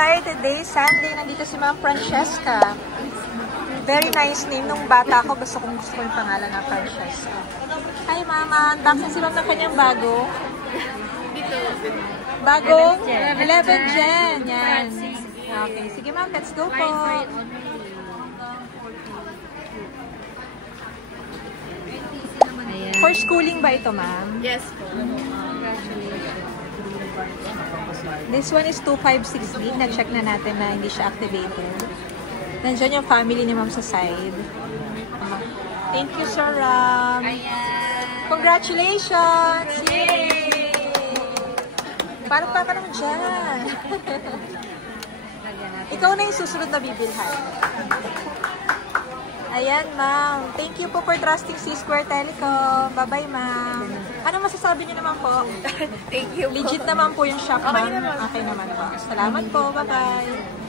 tayo today, Sunday. Nandito si Ma'am Francesca. Very nice name. Nung bata ako, gusto ko yung pangalan na Francesca. Hi, Mama. Unboxing si Ma'am ng kanyang bago. Bago? 11th Gen. Yan. Okay. Sige, Ma'am. Let's go po. For schooling ba ito, Ma'am? Yes po. This one is 256 gig. Na-check na natin na hindi siya activated. Nandiyan yung family ni Ma'am sa side. Thank you, Sir Ram. Congratulations! Yay! Parang pa naman dyan. Ikaw na yung susunod na bibilhan. Ayan, Ma'am. Thank you po for trusting C-Square Telecom. Bye-bye, Ma'am. Ano masasabi niyo naman po? Thank you po. Legit naman po yung shop, Ma'am. Okay naman. Okay naman po. Salamat po. Bye-bye.